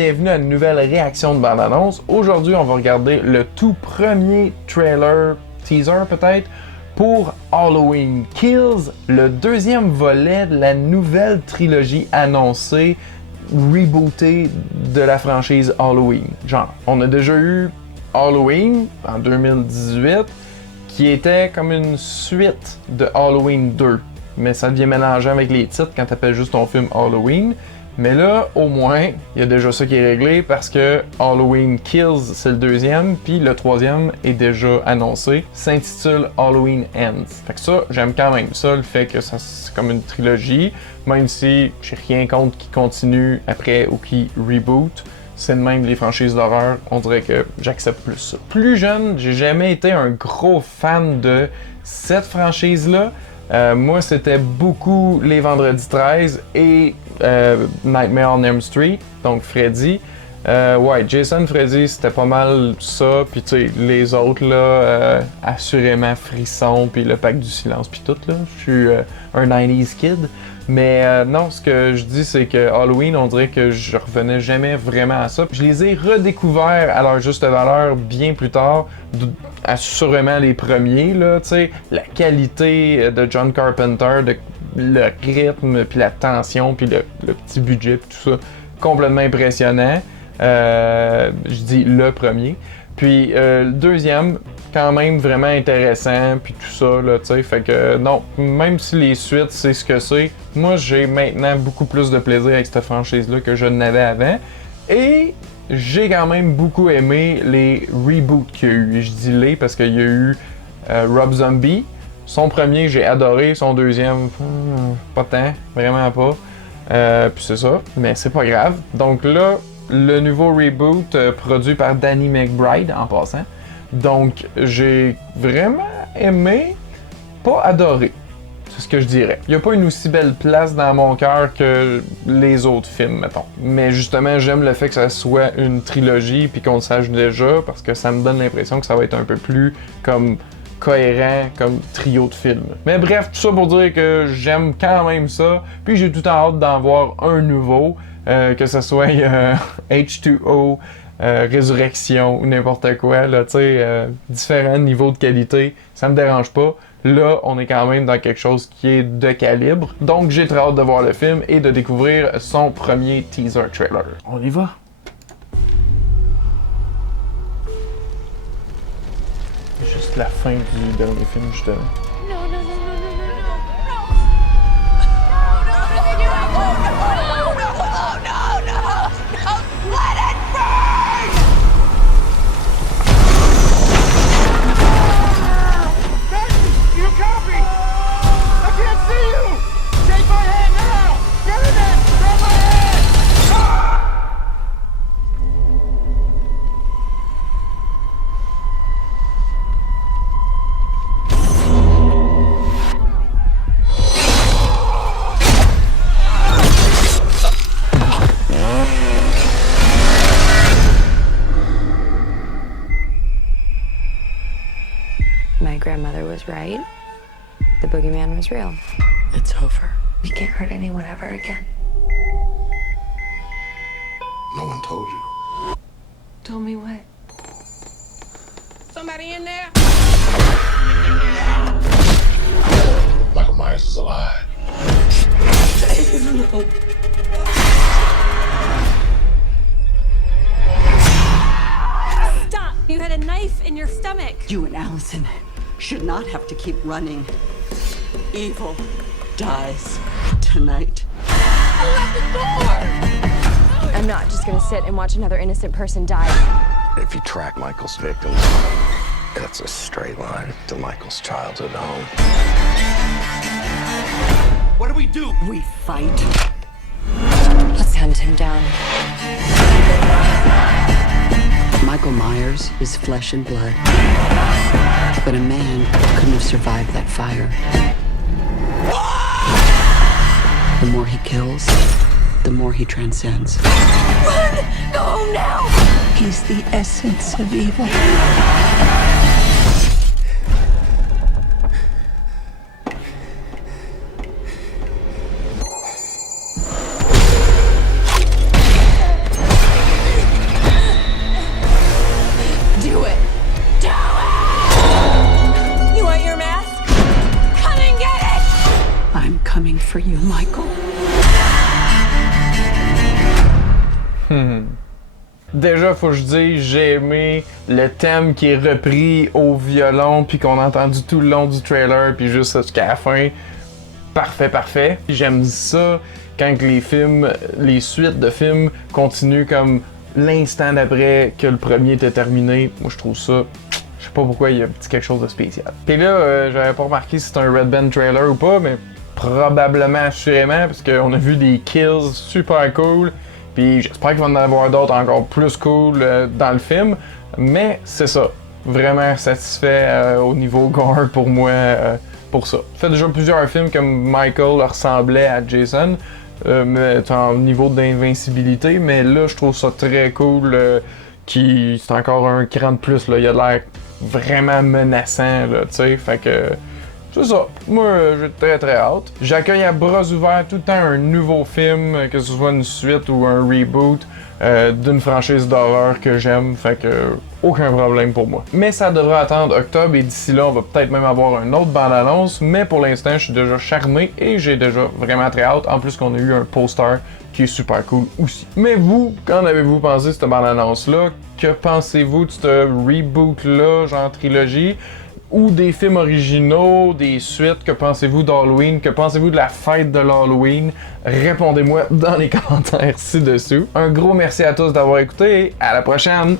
bienvenue à une nouvelle réaction de bande-annonce. Aujourd'hui, on va regarder le tout premier trailer, teaser peut-être, pour Halloween Kills, le deuxième volet de la nouvelle trilogie annoncée, rebootée de la franchise Halloween. Genre, on a déjà eu Halloween en 2018, qui était comme une suite de Halloween 2. Mais ça devient mélangé avec les titres quand t'appelles juste ton film Halloween. Mais là, au moins, il y a déjà ça qui est réglé parce que Halloween Kills, c'est le deuxième, puis le troisième est déjà annoncé, s'intitule Halloween Ends. Fait que ça, j'aime quand même ça, le fait que ça c'est comme une trilogie, même si j'ai rien contre qui continue après ou qui reboot. C'est de même les franchises d'horreur, on dirait que j'accepte plus ça. Plus jeune, j'ai jamais été un gros fan de cette franchise-là. Moi, c'était beaucoup les Vendredis 13 et Nightmare on Elm Street, donc Freddy. Ouais, Jason, Freddy, c'était pas mal ça. Puis tu sais, les autres, là, assurément Frisson, puis le Pacte du Silence, puis tout, là. Je suis un 90s kid. Mais non, ce que je dis, c'est que Halloween, on dirait que je revenais jamais vraiment à ça. Je les ai redécouverts à leur juste valeur bien plus tard, assurément les premiers, là, tu sais, la qualité de John Carpenter, le rythme, puis la tension, puis le petit budget, puis tout ça, complètement impressionnant. Je dis le premier. Puis le deuxième, quand même vraiment intéressant, puis tout ça, là, tu sais, fait que non, même si les suites, c'est ce que c'est, moi j'ai maintenant beaucoup plus de plaisir avec cette franchise-là que je n'avais avant, et j'ai quand même beaucoup aimé les reboots qu'il y a eu, et je dis les parce qu'il y a eu Rob Zombie, son premier j'ai adoré, son deuxième, pas tant, vraiment pas, puis c'est ça, mais c'est pas grave, donc là, le nouveau reboot produit par Danny McBride en passant. Donc, j'ai vraiment aimé, pas adoré. C'est ce que je dirais. Il n'y a pas une aussi belle place dans mon cœur que les autres films, mettons. Mais justement, j'aime le fait que ça soit une trilogie puis qu'on le sache déjà parce que ça me donne l'impression que ça va être un peu plus comme cohérent comme trio de films. Mais bref, tout ça pour dire que j'aime quand même ça. Puis j'ai tout en hâte d'en voir un nouveau, que ce soit H2O, Résurrection ou n'importe quoi, là, tu sais, différents niveaux de qualité, ça me dérange pas. Là, on est quand même dans quelque chose qui est de calibre. Donc, j'ai très hâte de voir le film et de découvrir son premier teaser trailer. On y va! Juste la fin du dernier film, justement. My grandmother was right. The boogeyman was real. It's over. You can't hurt anyone ever again. No one told you. Told me what? Somebody in there? Michael Myers is alive. Stop! You had a knife in your stomach. You and Allison should not have to keep running. Evil dies tonight. I'm not just gonna sit and watch another innocent person die. If you track Michael's victims, that's a straight line to Michael's childhood home. What do we do? We fight. Let's hunt him down. Michael Myers is flesh and blood. But a man couldn't have survived that fire. The more he kills, the more he transcends. Run! Go now! He's the essence of evil. coming for you, Michael. Déjà, faut que je dise, j'ai aimé le thème qui est repris au violon puis qu'on a entendu tout le long du trailer puis juste jusqu'à la fin. Parfait, parfait. J'aime ça quand les films, les suites de films continuent comme l'instant d'après que le premier était terminé. Moi, je trouve ça... Je sais pas pourquoi il y a quelque chose de spécial. Puis là, j'avais pas remarqué si c'était un Red Band trailer ou pas, mais probablement, assurément, parce qu'on a vu des kills super cool. Puis j'espère qu'il va en avoir d'autres encore plus cool dans le film. Mais c'est ça. Vraiment satisfait au niveau gore pour moi pour ça. J'ai fait déjà plusieurs films comme Michael ressemblait à Jason. Mais en niveau d'invincibilité. Mais là, je trouve ça très cool. C'est encore un cran de plus. Là. Il a l'air vraiment menaçant. Là, t'sais. Fait que... C'est ça. Moi, j'ai très très hâte. J'accueille à bras ouverts tout le temps un nouveau film, que ce soit une suite ou un reboot d'une franchise d'horreur que j'aime. Fait que aucun problème pour moi. Mais ça devra attendre octobre et d'ici là, on va peut-être même avoir une autre bande-annonce. Mais pour l'instant, je suis déjà charmé et j'ai déjà vraiment très hâte. En plus qu'on a eu un poster qui est super cool aussi. Mais vous, qu'en avez-vous pensé de cette bande-annonce-là? Que pensez-vous de ce reboot-là, genre trilogie? Ou des films originaux, des suites, que pensez-vous d'Halloween, que pensez-vous de la fête de l'Halloween? Répondez-moi dans les commentaires ci-dessous. Un gros merci à tous d'avoir écouté et à la prochaine!